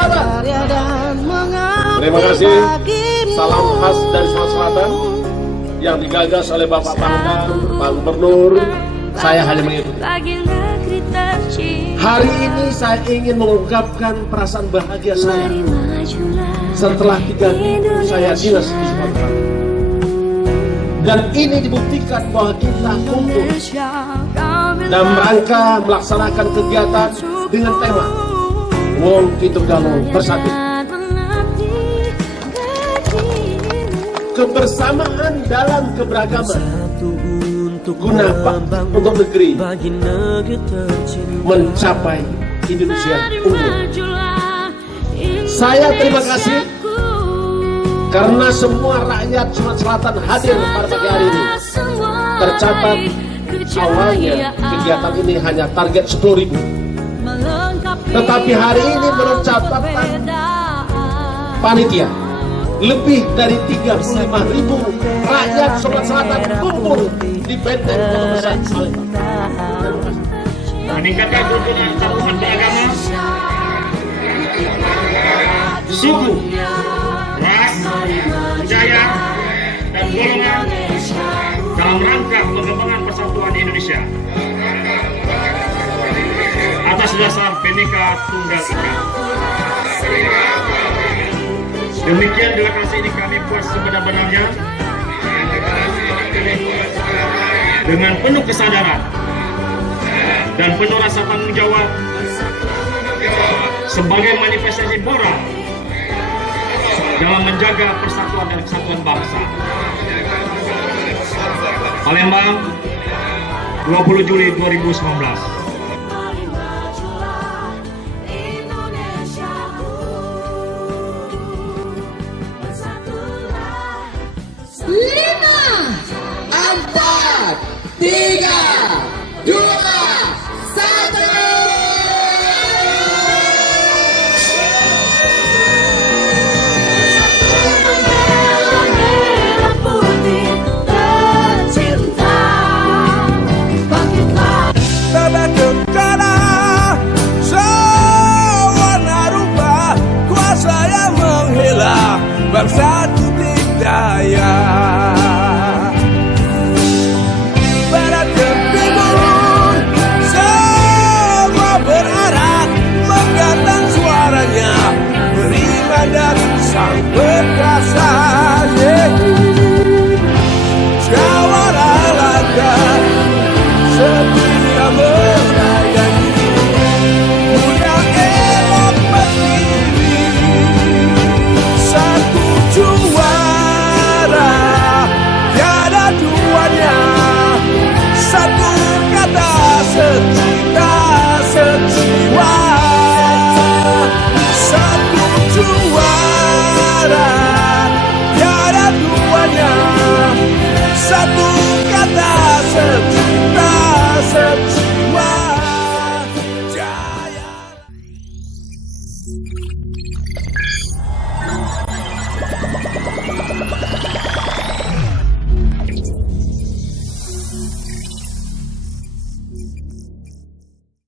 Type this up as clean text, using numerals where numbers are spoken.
Selatan. Terima kasih. Salam khas dari Sumatera Selatan yang digagas oleh Bapak Pangdam, Pak Gubernur. Saya hanya mengikuti. Hari ini saya ingin mengungkapkan perasaan bahagia saya setelah 3 minggu saya dinas di Sumatera. Dan ini dibuktikan bahwa kita kumpul dalam rangka melaksanakan kegiatan dengan tema Wong Kitunggalong Bersatu. Kebersamaan dalam keberagaman guna bakti untuk negeri mencapai Indonesia unggul. Saya terima kasih karena semua rakyat Sumatera Selatan hadir pada pagi hari ini. Tercatat awalnya kegiatan ini hanya target 10.000, tetapi hari ini menurut catatan panitia lebih dari 35.000 rakyat Sumatera Selatan kumpul di Benteng Kota Besar Palembang. Meningkatkan kerukunan antarumat beragama, suku, ras, budaya, dan golongan dalam rangka pengembangan persatuan Indonesia atas dasar Bhinneka Tunggal Ika. Demikian deklarasi ini kami buat sebenar-benarnya dengan penuh kesadaran dan penuh rasa tanggung jawab sebagai manifestasi moral dalam menjaga persatuan dan kesatuan bangsa. Palembang, 20 Juli 2019. Empat, 3, 2, 1. Tanda kekala sewarna rupa, kuasa yang menghela, bangsa itu dikdaya.